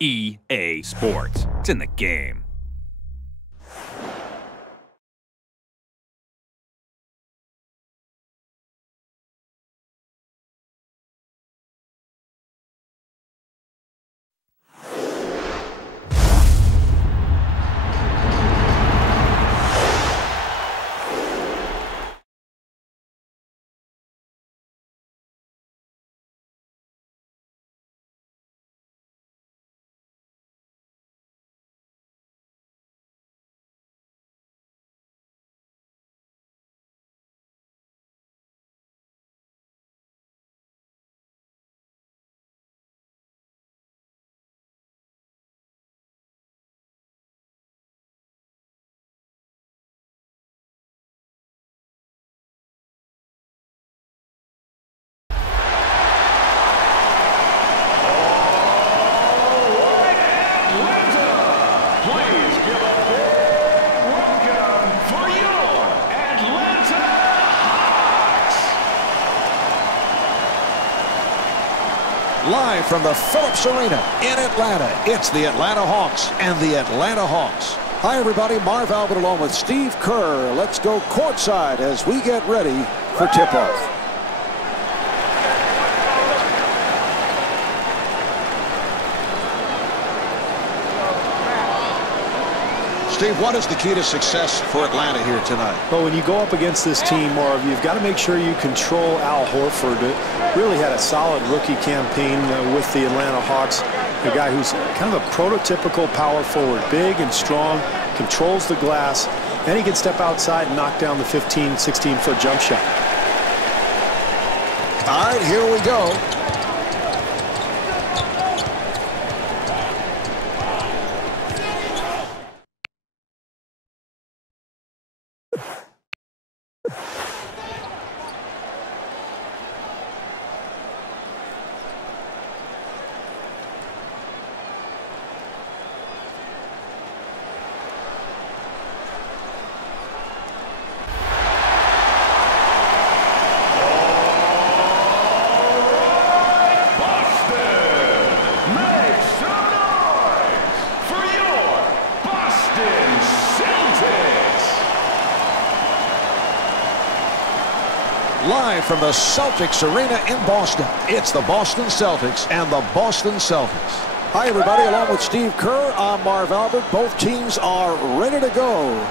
EA Sports. It's in the game. Live from the Phillips Arena in Atlanta, it's the Atlanta Hawks and the Atlanta Hawks. Hi, everybody. Marv Albert along with Steve Kerr. Let's go courtside as we get ready for tip-off. Steve, what is the key to success for Atlanta here tonight? Well, when you go up against this team, Marv, you've got to make sure you control Al Horford. Really had a solid rookie campaign with the Atlanta Hawks. A guy who's kind of a prototypical power forward, big and strong, controls the glass, and he can step outside and knock down the 15, 16-foot jump shot. All right, here we go. Live from the Celtics Arena in Boston, it's the Boston Celtics and the Boston Celtics. Hi, everybody. Along with Steve Kerr, I'm Marv Albert. Both teams are ready to go.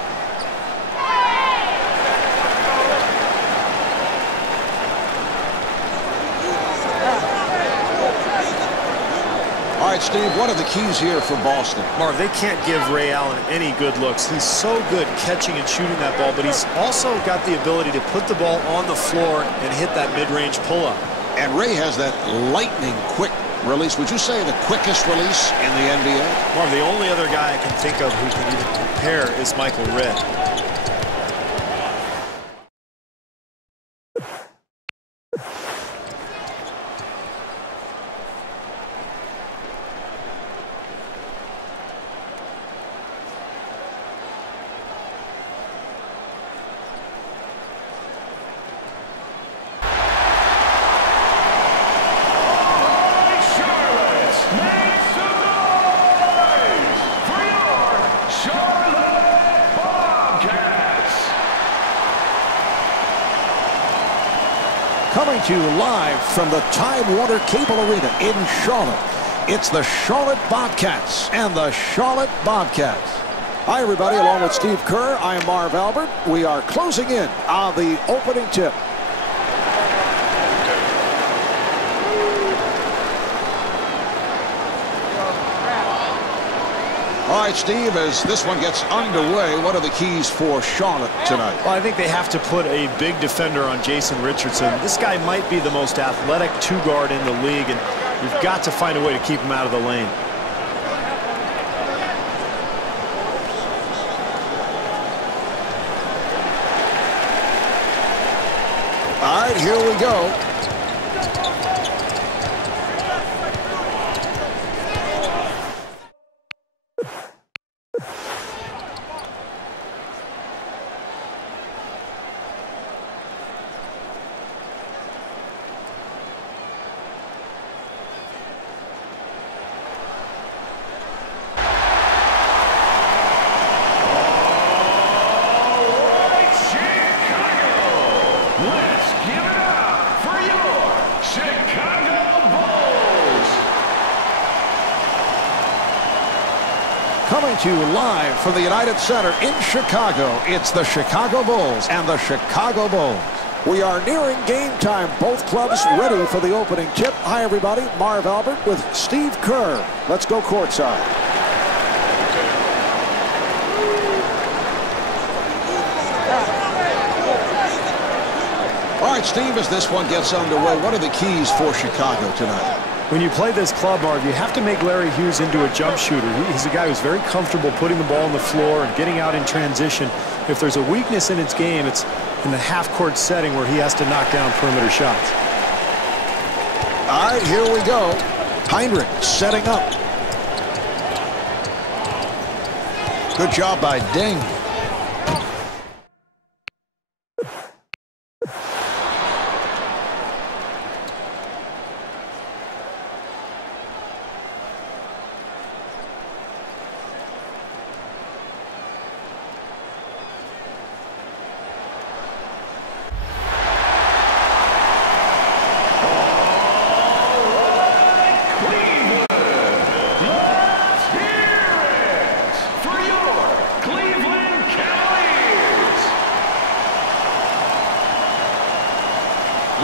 All right, Steve, what are the keys here for Boston? Marv, they can't give Ray Allen any good looks. He's so good catching and shooting that ball, but he's also got the ability to put the ball on the floor and hit that mid-range pull-up. And Ray has that lightning quick release. Would you say the quickest release in the NBA? Marv, the only other guy I can think of who can even compare is Michael Redd. Coming to you live from the Time Warner Cable Arena in Charlotte, it's the Charlotte Bobcats and the Charlotte Bobcats. Hi, everybody. Along with Steve Kerr, I am Marv Albert. We are closing in on the opening tip. All right, Steve, as this one gets underway, what are the keys for Charlotte tonight? Well, I think they have to put a big defender on Jason Richardson. This guy might be the most athletic two-guard in the league, and you've got to find a way to keep him out of the lane. All right, here we go. Coming to you live from the United Center in Chicago, it's the Chicago Bulls and the Chicago Bulls. We are nearing game time. Both clubs ready for the opening tip. Hi, everybody. Marv Albert with Steve Kerr. Let's go courtside. All right, Steve, as this one gets underway, what are the keys for Chicago tonight? When you play this club, Marv, you have to make Larry Hughes into a jump shooter. He's a guy who's very comfortable putting the ball on the floor and getting out in transition. If there's a weakness in its game, it's in the half-court setting where he has to knock down perimeter shots. All right, here we go. Heinrich setting up. Good job by Ding.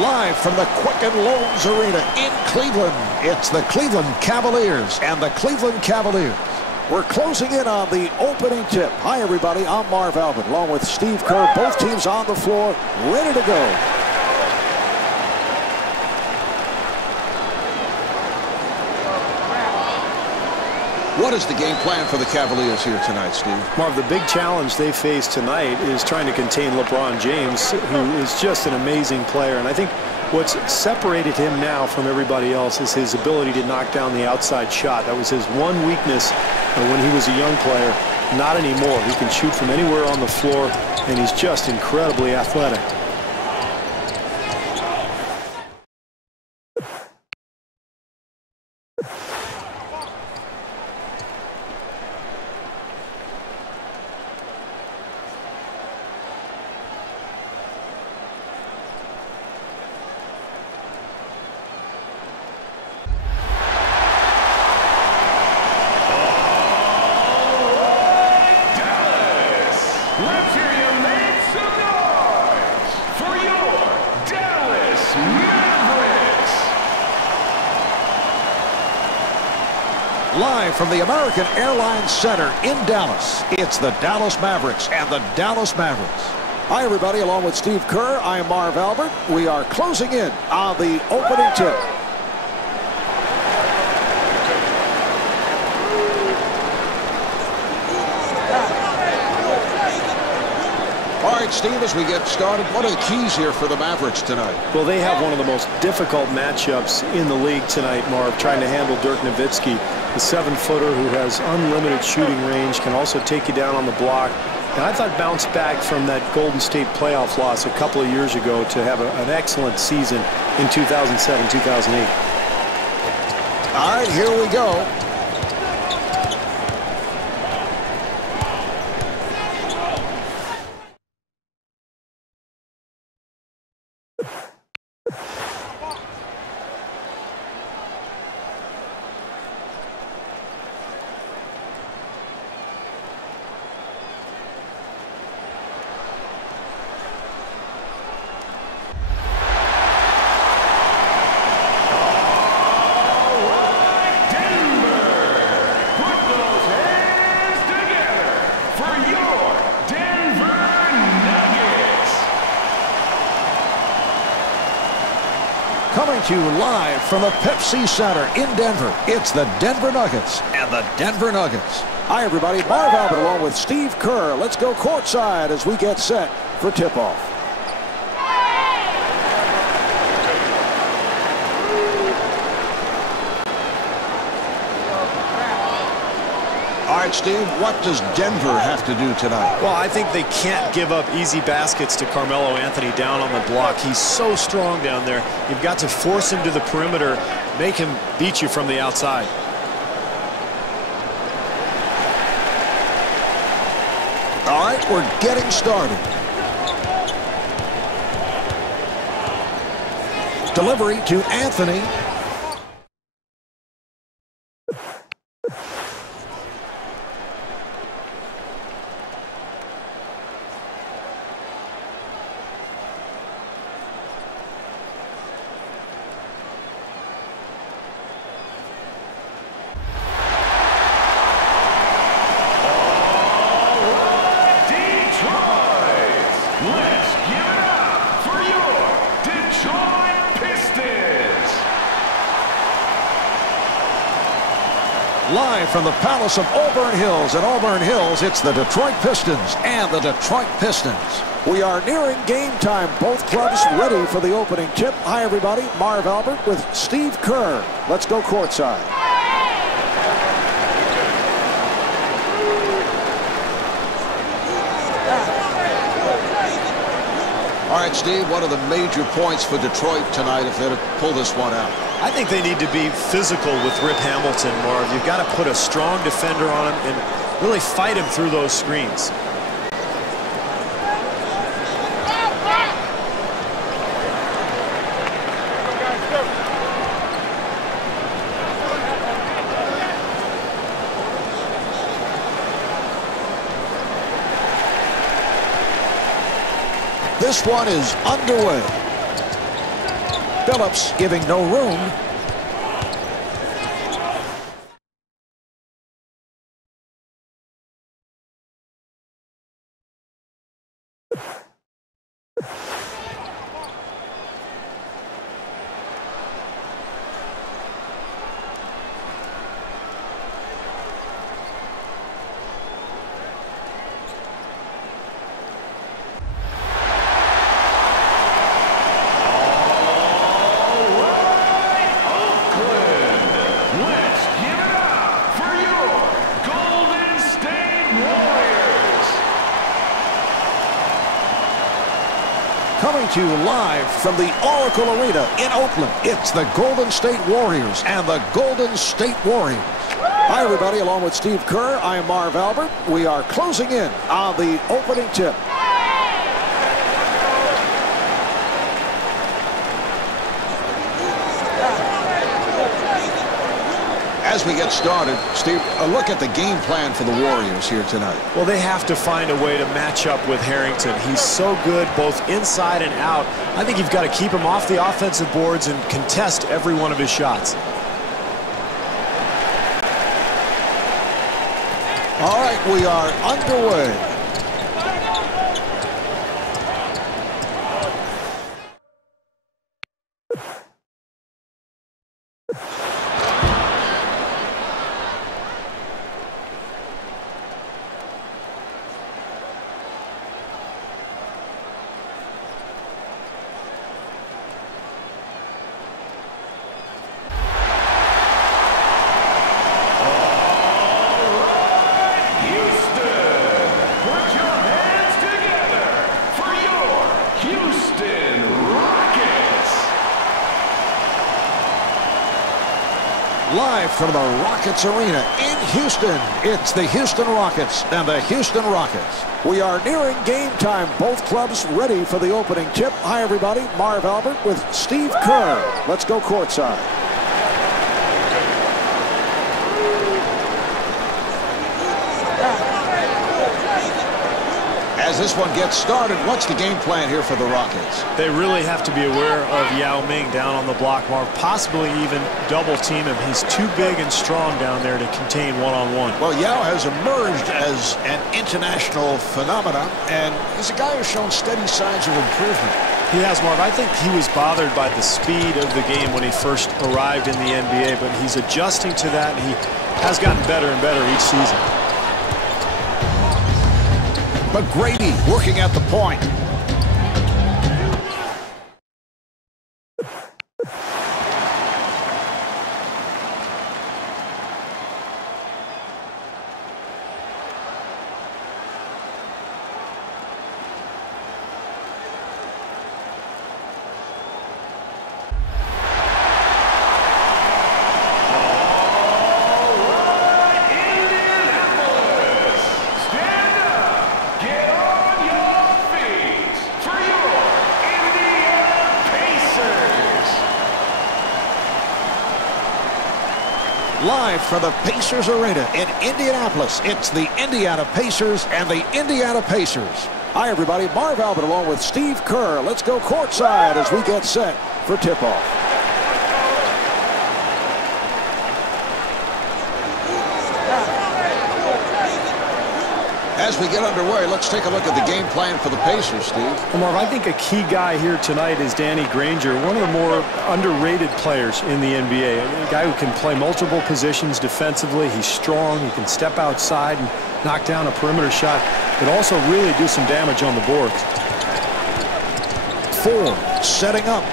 Live from the Quicken Loans Arena in Cleveland, it's the Cleveland Cavaliers and the Cleveland Cavaliers. We're closing in on the opening tip. Hi, everybody. I'm Marv Albert, along with Steve Kerr. Both teams on the floor, ready to go. What is the game plan for the Cavaliers here tonight, Steve? Marv, the big challenge they face tonight is trying to contain LeBron James, who is just an amazing player. And I think what's separated him now from everybody else is his ability to knock down the outside shot. That was his one weakness when he was a young player. Not anymore. He can shoot from anywhere on the floor, and he's just incredibly athletic. Live from the American Airlines Center in Dallas, it's the Dallas Mavericks and the Dallas Mavericks. Hi, everybody. Along with Steve Kerr, I am Marv Albert. We are closing in on the opening tip. All right, Steve, as we get started, what are the keys here for the Mavericks tonight? Well, they have one of the most difficult matchups in the league tonight, Marv, trying to handle Dirk Nowitzki, the 7-footer who has unlimited shooting range, can also take you down on the block. And I thought bounced back from that Golden State playoff loss a couple of years ago to have an excellent season in 2007-2008. All right, here we go. Coming to you live from the Pepsi Center in Denver, it's the Denver Nuggets and the Denver Nuggets. Hi, everybody. Marv Albert along with Steve Kerr. Let's go courtside as we get set for tip-off. All right, Steve, what does Denver have to do tonight? Well, I think they can't give up easy baskets to Carmelo Anthony down on the block. He's so strong down there. You've got to force him to the perimeter, make him beat you from the outside. All right, we're getting started. Delivery to Anthony. Live from the Palace of Auburn Hills. In Auburn Hills, it's the Detroit Pistons and the Detroit Pistons. We are nearing game time. Both clubs ready for the opening tip. Hi, everybody. Marv Albert with Steve Kerr. Let's go courtside. All right, Steve, what are the major points for Detroit tonight if they're to pull this one out? I think they need to be physical with Rip Hamilton, Marv. You've got to put a strong defender on him and really fight him through those screens. This one is underway. Phillips giving no room. Coming to you live from the Oracle Arena in Oakland, it's the Golden State Warriors and the Golden State Warriors. Hi, everybody. Along with Steve Kerr, I am Marv Albert. We are closing in on the opening tip. As we get started, Steve, a look at the game plan for the Warriors here tonight. Well, they have to find a way to match up with Harrington. He's so good both inside and out. I think you've got to keep him off the offensive boards and contest every one of his shots. All right, we are underway. Live from the Rockets Arena in Houston, it's the Houston Rockets and the Houston Rockets. We are nearing game time. Both clubs ready for the opening tip. Hi, everybody. Marv Albert with Steve Kerr. Let's go courtside. As this one gets started, what's the game plan here for the Rockets? They really have to be aware of Yao Ming down on the block, Marv. Possibly even double team him. He's too big and strong down there to contain one-on-one. Well, Yao has emerged as an international phenomenon, and he's a guy who's shown steady signs of improvement. He has, Marv. I think he was bothered by the speed of the game when he first arrived in the NBA, but he's adjusting to that, and he has gotten better and better each season. McGrady working at the point. Live from the Pacers Arena in Indianapolis, it's the Indiana Pacers and the Indiana Pacers. Hi, everybody. Marv Albert along with Steve Kerr. Let's go courtside as we get set for tip-off. As we get underway, let's take a look at the game plan for the Pacers, Steve. Well, Marv, I think a key guy here tonight is Danny Granger, one of the more underrated players in the NBA. A guy who can play multiple positions defensively. He's strong. He can step outside and knock down a perimeter shot, but also really do some damage on the boards. Fourm setting up.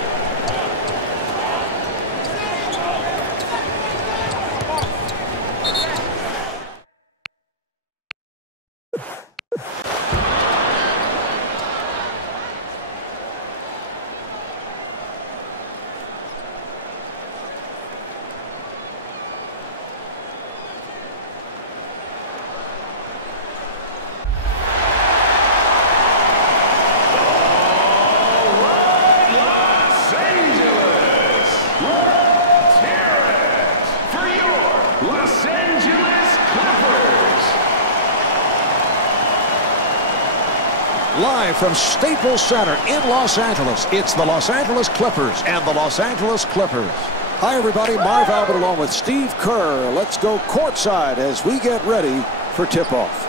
Live from Staples Center in Los Angeles, it's the Los Angeles Clippers and the Los Angeles Clippers. Hi, everybody. Marv Albert along with Steve Kerr. Let's go courtside as we get ready for tip-off.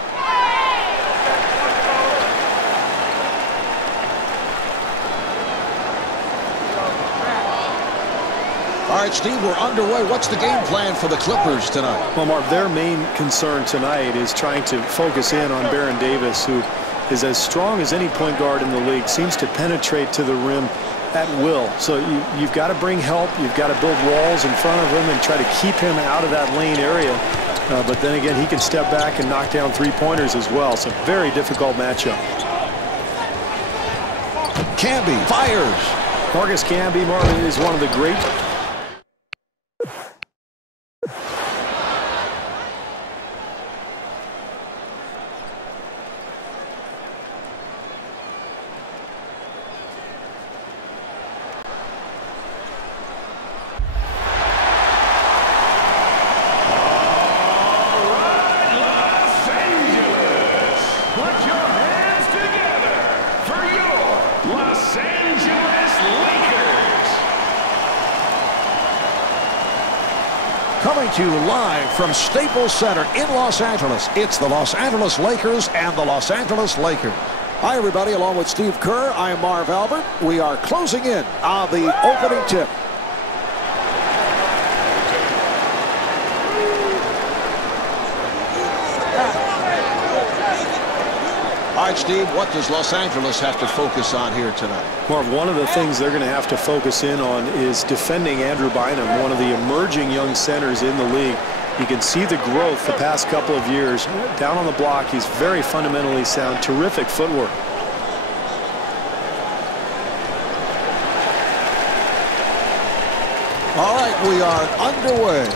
All right, Steve, we're underway. What's the game plan for the Clippers tonight? Well, Marv, their main concern tonight is trying to focus in on Baron Davis, who is as strong as any point guard in the league, seems to penetrate to the rim at will. So you've got to bring help. You've got to build walls in front of him and try to keep him out of that lane area. But then again, he can step back and knock down three-pointers as well. So very difficult matchup. Camby fires. Marcus Camby, Marvin, is one of the great Coming to you live from Staples Center in Los Angeles, it's the Los Angeles Lakers and the Los Angeles Lakers. Hi, everybody. Along with Steve Kerr, I'm Marv Albert. We are closing in on the opening tip. All right, Steve, what does Los Angeles have to focus on here tonight? Marv, one of the things they're going to have to focus in on is defending Andrew Bynum, one of the emerging young centers in the league. You can see the growth the past couple of years. Down on the block, he's very fundamentally sound, terrific footwork. All right, we are underway.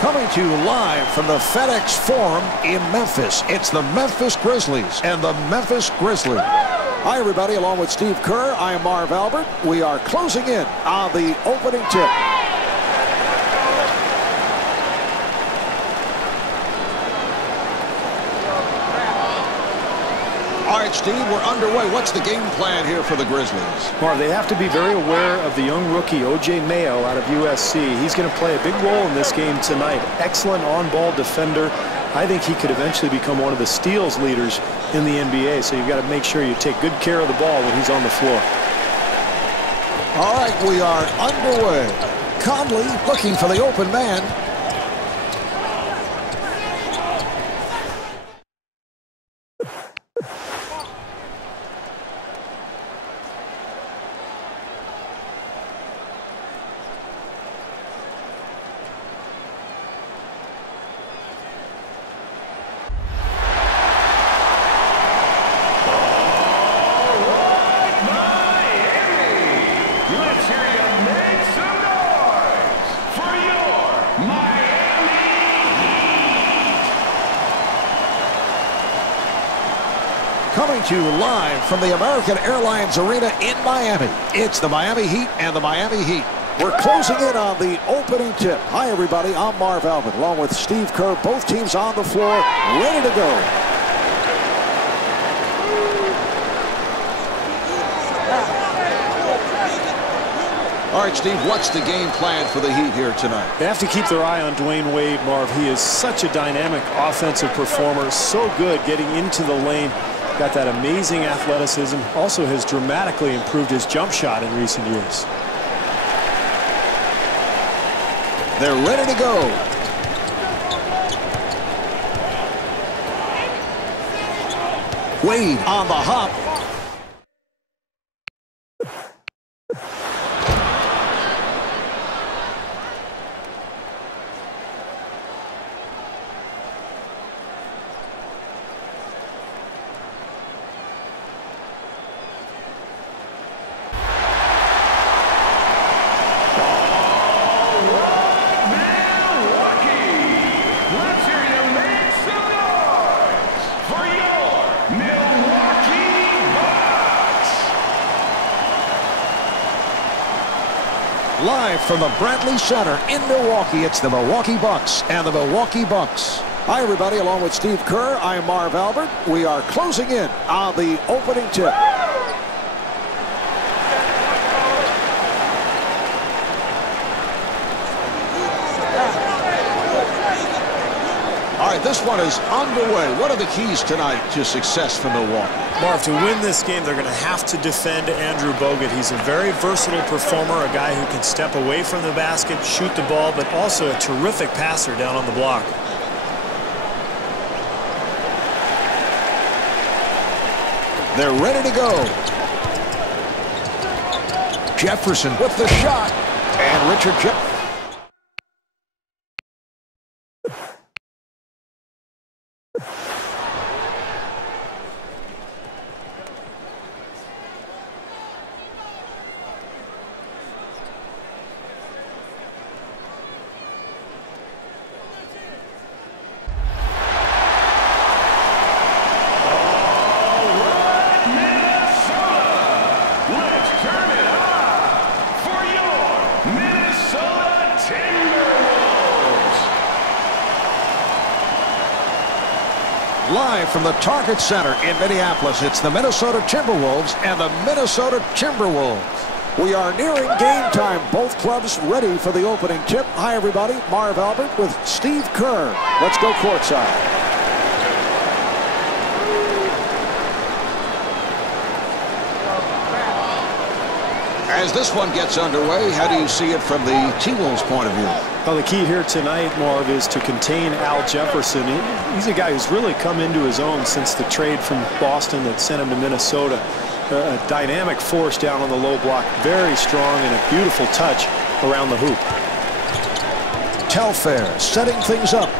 Coming to you live from the FedEx Forum in Memphis, it's the Memphis Grizzlies and the Memphis Grizzlies. Hi, everybody. Along with Steve Kerr, I am Marv Albert. We are closing in on the opening tip. All right, Steve, we're underway. What's the game plan here for the Grizzlies? Marv, they have to be very aware of the young rookie, O.J. Mayo, out of USC. He's going to play a big role in this game tonight. Excellent on-ball defender. I think he could eventually become one of the steals leaders in the NBA, so you've got to make sure you take good care of the ball when he's on the floor. All right, we are underway. Conley looking for the open man. coming to you live from the American Airlines Arena in Miami. It's the Miami Heat and the Miami Heat. We're closing in on the opening tip. Hi, everybody. I'm Marv Albert, along with Steve Kerr. Both teams on the floor, ready to go. All right, Steve, what's the game plan for the Heat here tonight? They have to keep their eye on Dwayne Wade, Marv. He is such a dynamic offensive performer, so good getting into the lane. Got that amazing athleticism. Also has dramatically improved his jump shot in recent years. They're ready to go. Wade on the hop. Live from the Bradley Center in Milwaukee, it's the Milwaukee Bucks and the Milwaukee Bucks. Hi, everybody. Along with Steve Kerr, I am Marv Albert. We are closing in on the opening tip. All right, this one is underway. What are the keys tonight to success for Milwaukee? Marv, to win this game, they're going to have to defend Andrew Bogut. He's a very versatile performer, a guy who can step away from the basket, shoot the ball, but also a terrific passer down on the block. They're ready to go. Jefferson with the shot. And Richard Jefferson. Live from the Target Center in Minneapolis, it's the Minnesota Timberwolves and the Minnesota Timberwolves. We are nearing game time. Both clubs ready for the opening tip. Hi, everybody. Marv Albert with Steve Kerr. Let's go courtside. As this one gets underway, how do you see it from the T-Wolves' point of view? Well, the key here tonight, Marv, is to contain Al Jefferson. He's a guy who's really come into his own since the trade from Boston that sent him to Minnesota. A dynamic force down on the low block, very strong, and a beautiful touch around the hoop. Telfair setting things up.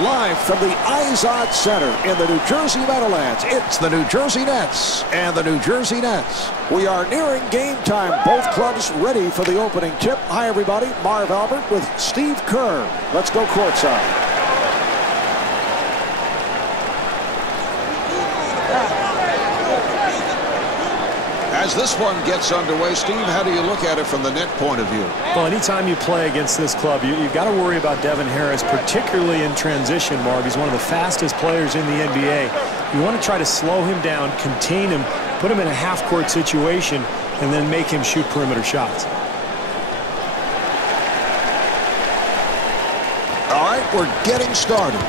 Live from the IZOD Center in the New Jersey Meadowlands, it's the New Jersey Nets and the New Jersey Nets. We are nearing game time. Both clubs ready for the opening tip. Hi, everybody. Marv Albert with Steve Kerr. Let's go courtside. As this one gets underway, Steve, how do you look at it from the net point of view? Well, anytime you play against this club, you've got to worry about Devin Harris, particularly in transition, Marv. He's one of the fastest players in the NBA. You want to try to slow him down, contain him, put him in a half-court situation, and then make him shoot perimeter shots. All right, we're getting started.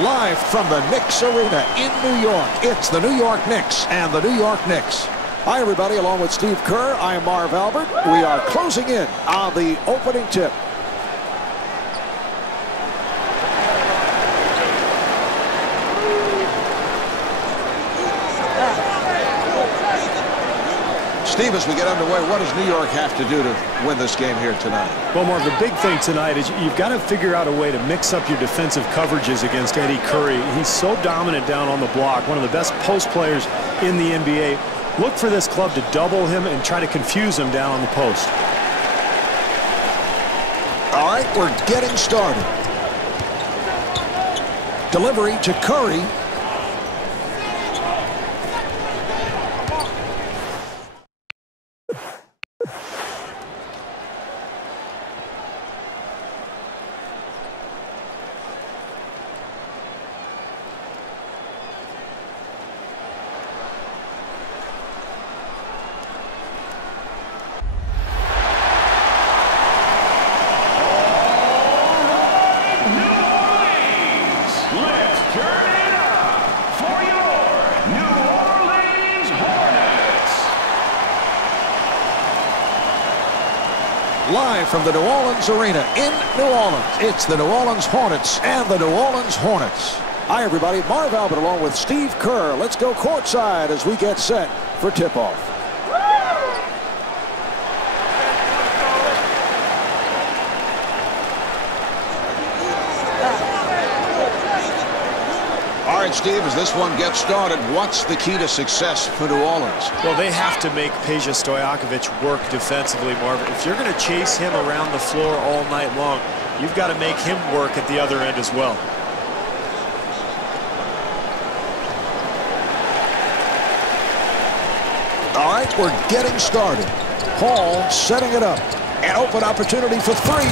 Live from the Knicks Arena in New York, it's the New York Knicks and the New York Knicks. Hi, everybody. Along with Steve Kerr, I am Marv Albert. We are closing in on the opening tip. Steve, as we get underway, what does New York have to do to win this game here tonight? Well, Marv, the big thing tonight is you've got to figure out a way to mix up your defensive coverages against Eddie Curry. He's so dominant down on the block, one of the best post players in the NBA. Look for this club to double him and try to confuse him down on the post. All right, we're getting started. Delivery to Curry. Live from the New Orleans Arena in New Orleans, it's the New Orleans Hornets and the New Orleans Hornets. Hi, everybody. Marv Albert along with Steve Kerr. Let's go courtside as we get set for tip-off. All right, Steve, as this one gets started, what's the key to success for New Orleans? Well, they have to make Peja Stojakovic work defensively, Marvin. If you're going to chase him around the floor all night long, you've got to make him work at the other end as well. All right, we're getting started. Hall setting it up. An open opportunity for three.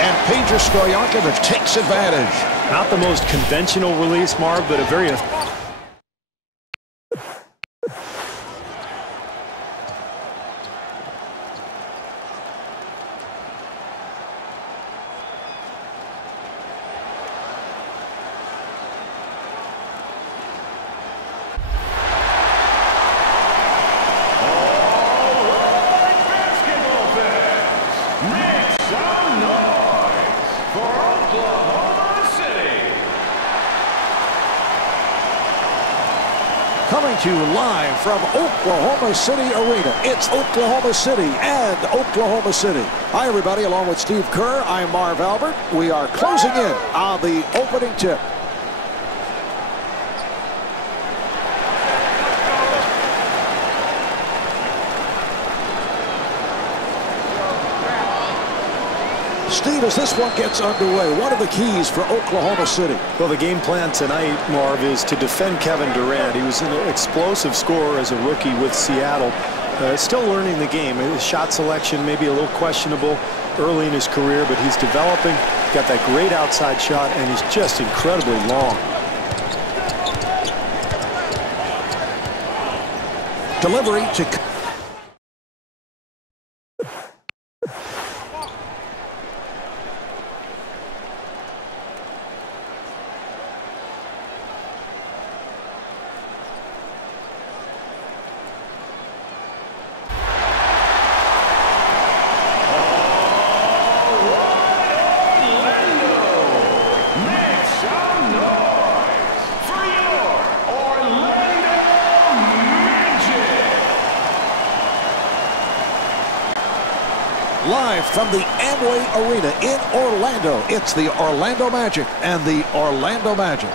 And Peja Stojakovic takes advantage. Not the most conventional release, Marv, but a very... Coming to you live from Oklahoma City Arena. It's Oklahoma City and Oklahoma City. Hi, everybody. Along with Steve Kerr, I'm Marv Albert. We are closing in on the opening tip. Steve, as this one gets underway, what are the keys for Oklahoma City? Well, the game plan tonight, Marv, is to defend Kevin Durant. He was an explosive scorer as a rookie with Seattle. Still learning the game. His shot selection maybe a little questionable early in his career, but he's developing. He's got that great outside shot, and he's just incredibly long. Delivery to... Live from the Amway Arena in Orlando, it's the Orlando Magic and the Orlando Magic.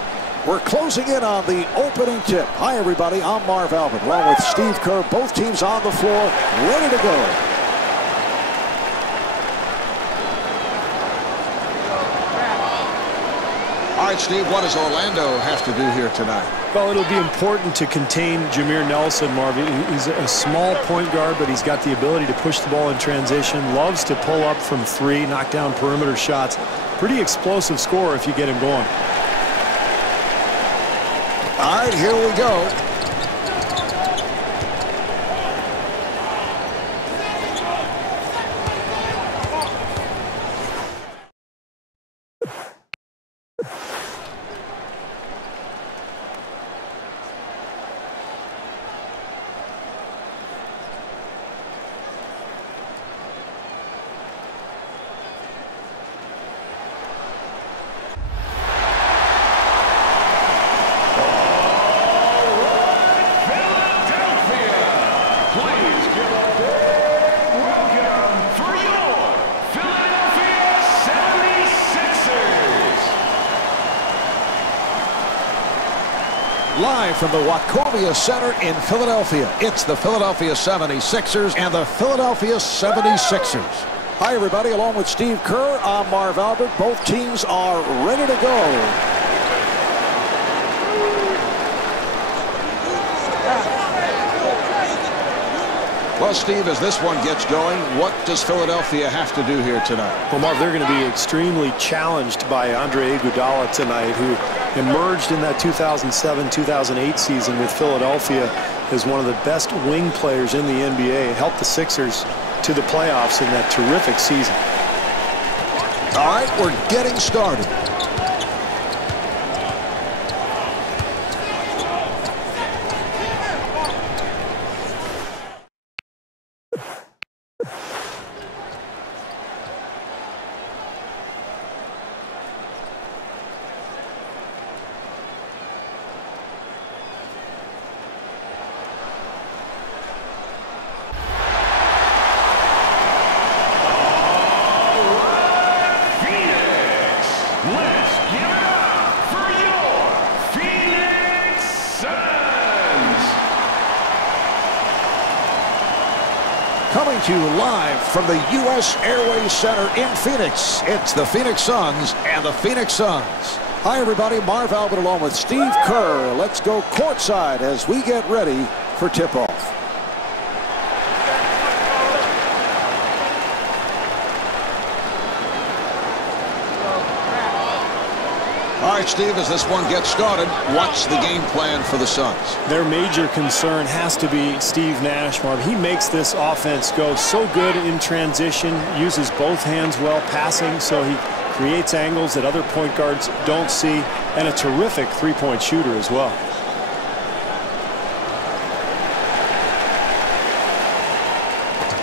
We're closing in on the opening tip. Hi, everybody. I'm Marv Albert, along with Steve Kerr. Both teams on the floor, ready to go. All right, Steve, what does Orlando have to do here tonight? Well, it'll be important to contain Jameer Nelson, Marv. He's a small point guard, but he's got the ability to push the ball in transition, loves to pull up from three, knock down perimeter shots. Pretty explosive scorer if you get him going. All right, here we go. Live from the Wachovia Center in Philadelphia, it's the Philadelphia 76ers and the Philadelphia 76ers. Hi, everybody. Along with Steve Kerr, I'm Marv Albert. Both teams are ready to go. Well, Steve, as this one gets going, what does Philadelphia have to do here tonight? Well, Marv, they're going to be extremely challenged by Andre Iguodala tonight, who emerged in that 2007-2008 season with Philadelphia as one of the best wing players in the NBA. Helped the Sixers to the playoffs in that terrific season. All right, we're getting started. Coming to you live from the U.S. Airways Center in Phoenix, it's the Phoenix Suns and the Phoenix Suns. Hi, everybody. Marv Albert along with Steve Kerr. Let's go courtside as we get ready for tip-off. All right, Steve, as this one gets started, what's the game plan for the Suns? Their major concern has to be Steve Nash, Marv. He makes this offense go so good in transition, uses both hands well passing, so he creates angles that other point guards don't see, and a terrific three-point shooter as well.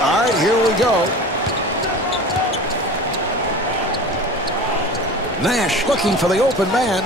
All right, here we go. Nash looking for the open man.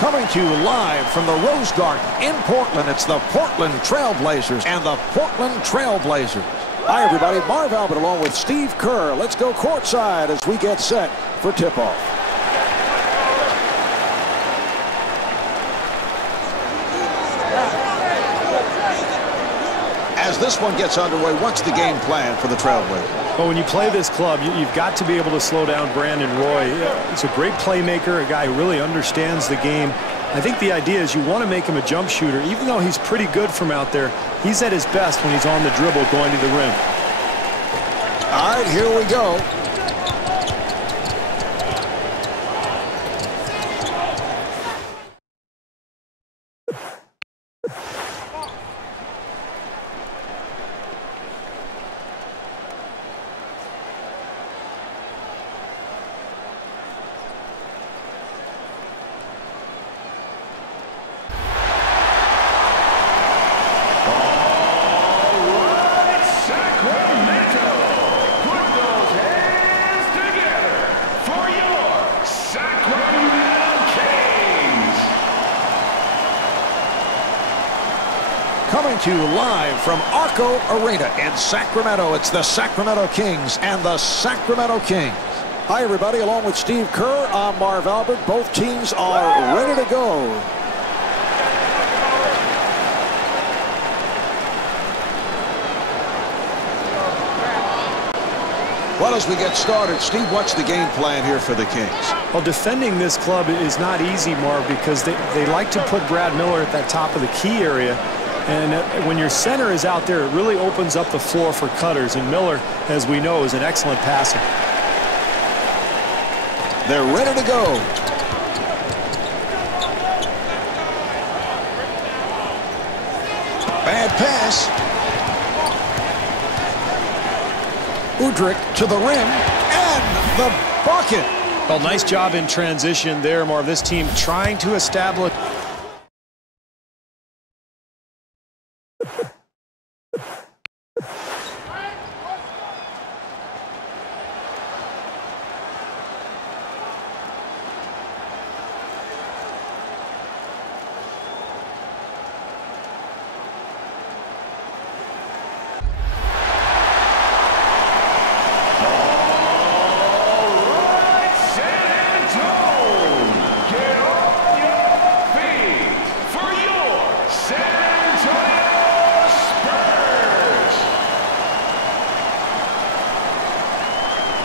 Coming to you live from the Rose Garden in Portland, it's the Portland Trail Blazers and the Portland Trail Blazers. Hi, everybody. Marv Albert along with Steve Kerr. Let's go courtside as we get set for tip-off. As this one gets underway, what's the game plan for the Trailblazers? Well, when you play this club, you've got to be able to slow down Brandon Roy. He's a great playmaker, a guy who really understands the game. I think the idea is you want to make him a jump shooter. Even though he's pretty good from out there, he's at his best when he's on the dribble going to the rim. All right, here we go. Coming to you live from Arco Arena in Sacramento, it's the Sacramento Kings and the Sacramento Kings. Hi, everybody. Along with Steve Kerr, I'm Marv Albert. Both teams are ready to go. Well, as we get started, Steve, what's the game plan here for the Kings? Well, defending this club is not easy, Marv, because they like to put Brad Miller at that top of the key area. And when your center is out there, it really opens up the floor for cutters. And Miller, as we know, is an excellent passer. They're ready to go. Bad pass. Udrih to the rim, and the bucket. Well, nice job in transition there, Marv. This team trying to establish.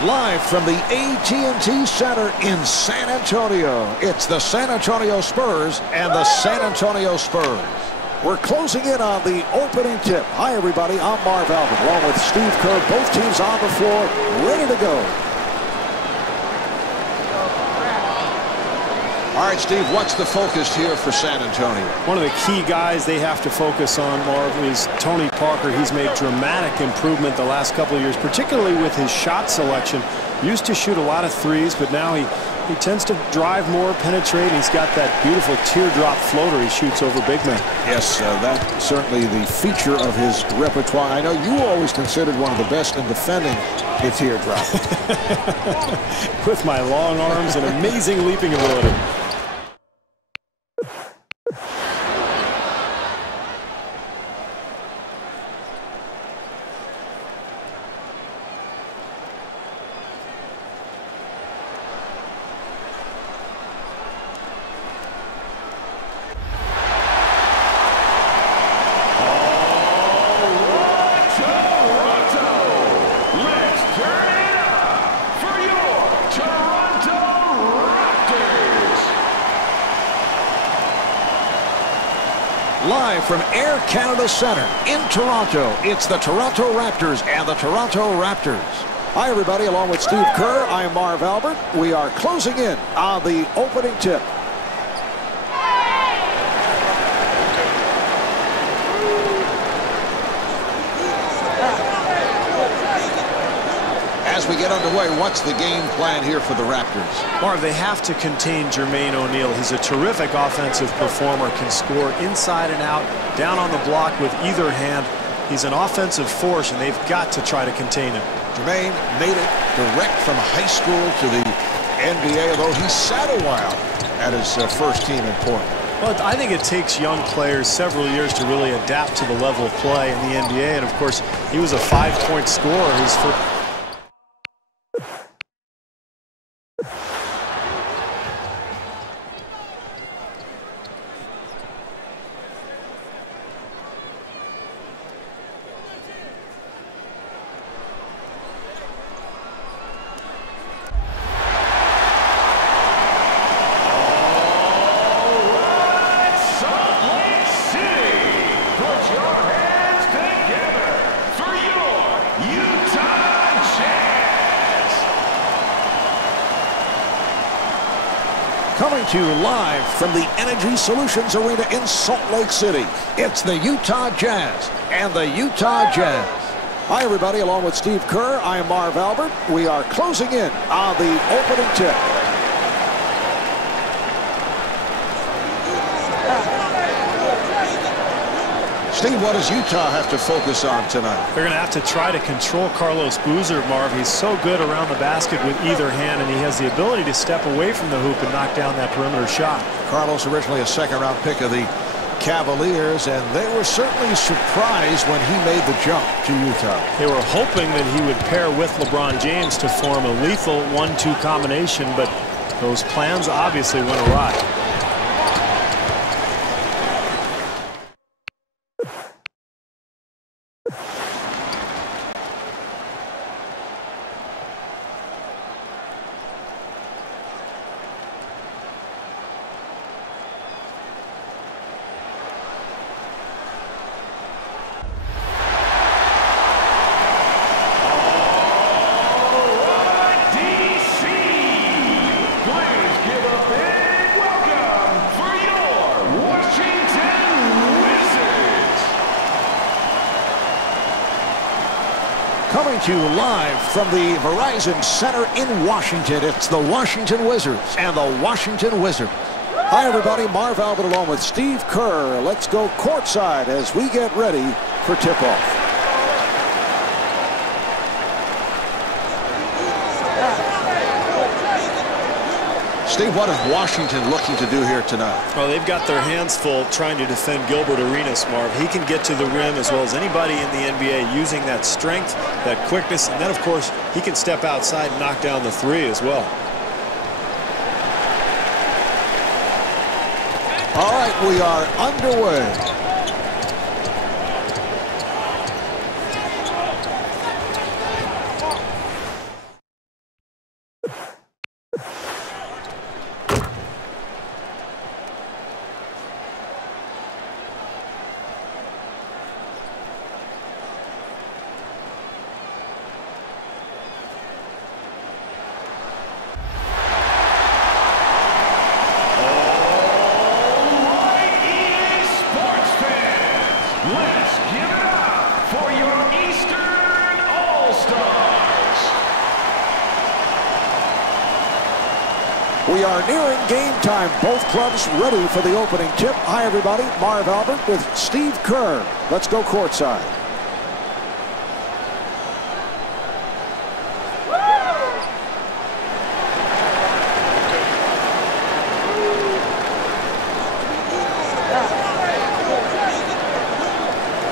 Live from the AT&T Center in San Antonio, it's the San Antonio Spurs and the San Antonio Spurs. We're closing in on the opening tip. Hi, everybody. I'm Marv Albert, along with Steve Kerr. Both teams on the floor, ready to go. All right, Steve, what's the focus here for San Antonio? One of the key guys they have to focus on, Marv, is Tony Parker. He's made dramatic improvement the last couple of years, particularly with his shot selection. Used to shoot a lot of threes, but now he tends to drive more, penetrate. He's got that beautiful teardrop floater he shoots over big men. Yes, that's certainly the feature of his repertoire. I know you always considered one of the best in defending the teardrop. With my long arms and amazing leaping ability. Live from Air Canada Center in Toronto, it's the Toronto Raptors and the Toronto Raptors. Hi, everybody. Along with Steve Kerr, I'm Marv Albert. We are closing in on the opening tip. As we get underway, what's the game plan here for the Raptors? Marv, they have to contain Jermaine O'Neal. He's a terrific offensive performer, can score inside and out, down on the block with either hand. He's an offensive force, and they've got to try to contain him. Jermaine made it direct from high school to the NBA, although he sat a while at his first team in Portland. Well, I think it takes young players several years to really adapt to the level of play in the NBA, and of course, he was a 5-point scorer his first. Coming to you live from the EnergySolutions Arena in Salt Lake City, it's the Utah Jazz and the Utah Jazz. Hi, everybody. Along with Steve Kerr, I am Marv Albert. We are closing in on the opening tip. Steve, what does Utah have to focus on tonight? They're going to have to try to control Carlos Boozer, Marv. He's so good around the basket with either hand, and he has the ability to step away from the hoop and knock down that perimeter shot. Carlos, originally a second-round pick of the Cavaliers, and they were certainly surprised when he made the jump to Utah. They were hoping that he would pair with LeBron James to form a lethal 1-2 combination, but those plans obviously went awry. Coming to you live from the Verizon Center in Washington, it's the Washington Wizards and the Washington Wizards. Hi, everybody. Marv Albert along with Steve Kerr. Let's go courtside as we get ready for tip-off. Steve, what is Washington looking to do here tonight? Well, they've got their hands full trying to defend Gilbert Arenas, Marv. He can get to the rim as well as anybody in the NBA using that strength, that quickness, and then, of course, he can step outside and knock down the three as well. All right, we are underway. We are nearing game time. Both clubs ready for the opening tip. Hi, everybody. Marv Albert with Steve Kerr. Let's go courtside.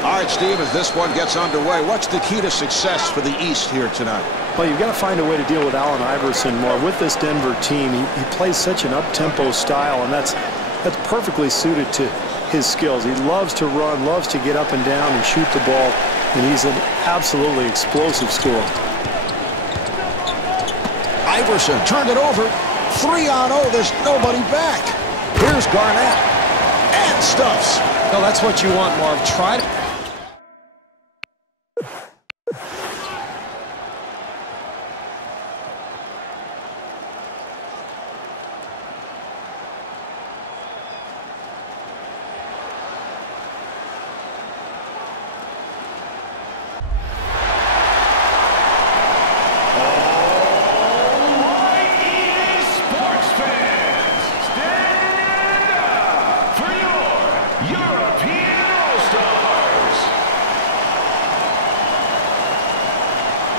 All right, Steve, as this one gets underway, what's the key to success for the East here tonight? Well, you've got to find a way to deal with Allen Iverson more. With this Denver team, he plays such an up-tempo style, and that's perfectly suited to his skills. He loves to run, loves to get up and down and shoot the ball, and he's an absolutely explosive scorer. Iverson turned it over. 3-on-0. There's nobody back. Here's Garnett. And stuffs. No, that's what you want, Marv. Try to...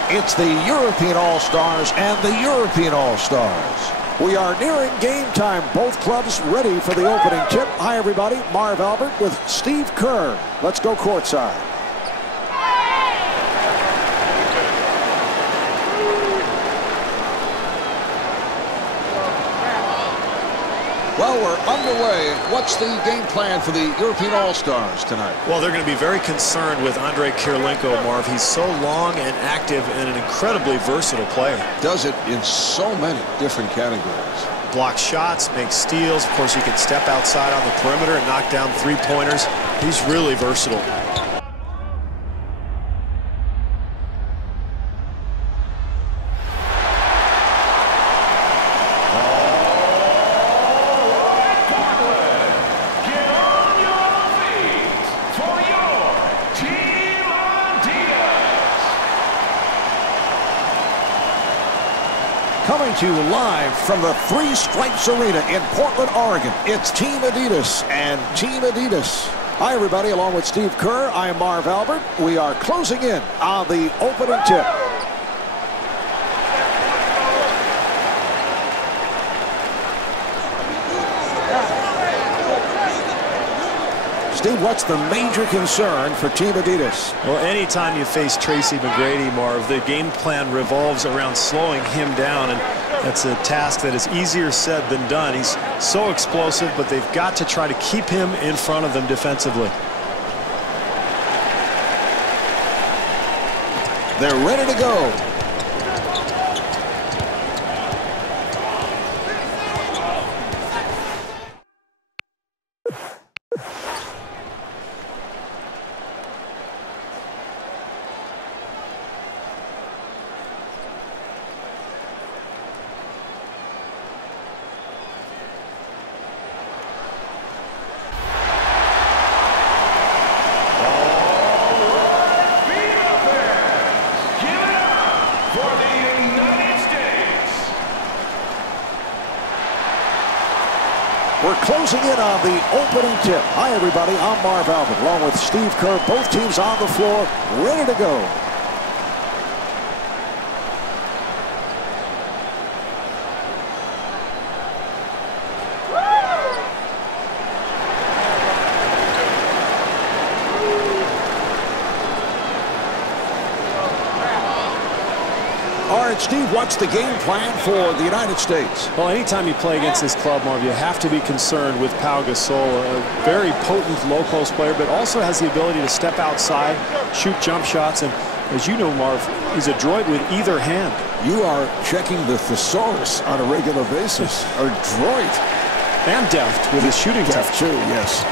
It's the European All-Stars and the European All-Stars. We are nearing game time. Both clubs ready for the opening tip. Hi, everybody. Marv Albert with Steve Kerr. Let's go courtside. Well, we're underway. What's the game plan for the European All-Stars tonight? Well, they're going to be very concerned with Andrei Kirilenko, Marv. He's so long and active and an incredibly versatile player. Does it in so many different categories. Block shots, make steals. Of course, he can step outside on the perimeter and knock down three-pointers. He's really versatile. Coming to you live from the Three Stripes Arena in Portland, Oregon, it's Team Adidas and Team Adidas. Hi, everybody. Along with Steve Kerr, I am Marv Albert. We are closing in on the opening tip. Steve, what's the major concern for Team Adidas? Well, anytime you face Tracy McGrady, Marv, the game plan revolves around slowing him down, and that's a task that is easier said than done. He's so explosive, but they've got to try to keep him in front of them defensively. They're ready to go. We're closing in on the opening tip. Hi, everybody. I'm Marv Albert, along with Steve Kerr. Both teams on the floor, ready to go. All right, Steve, what's the game plan for the United States? Well, anytime you play against this club, Marv, you have to be concerned with Pau Gasol, a very potent low-post player, but also has the ability to step outside, shoot jump shots, and as you know, Marv, he's adroit with either hand. You are checking the thesaurus on a regular basis. Adroit. And deft with his shooting touch. Too, yes.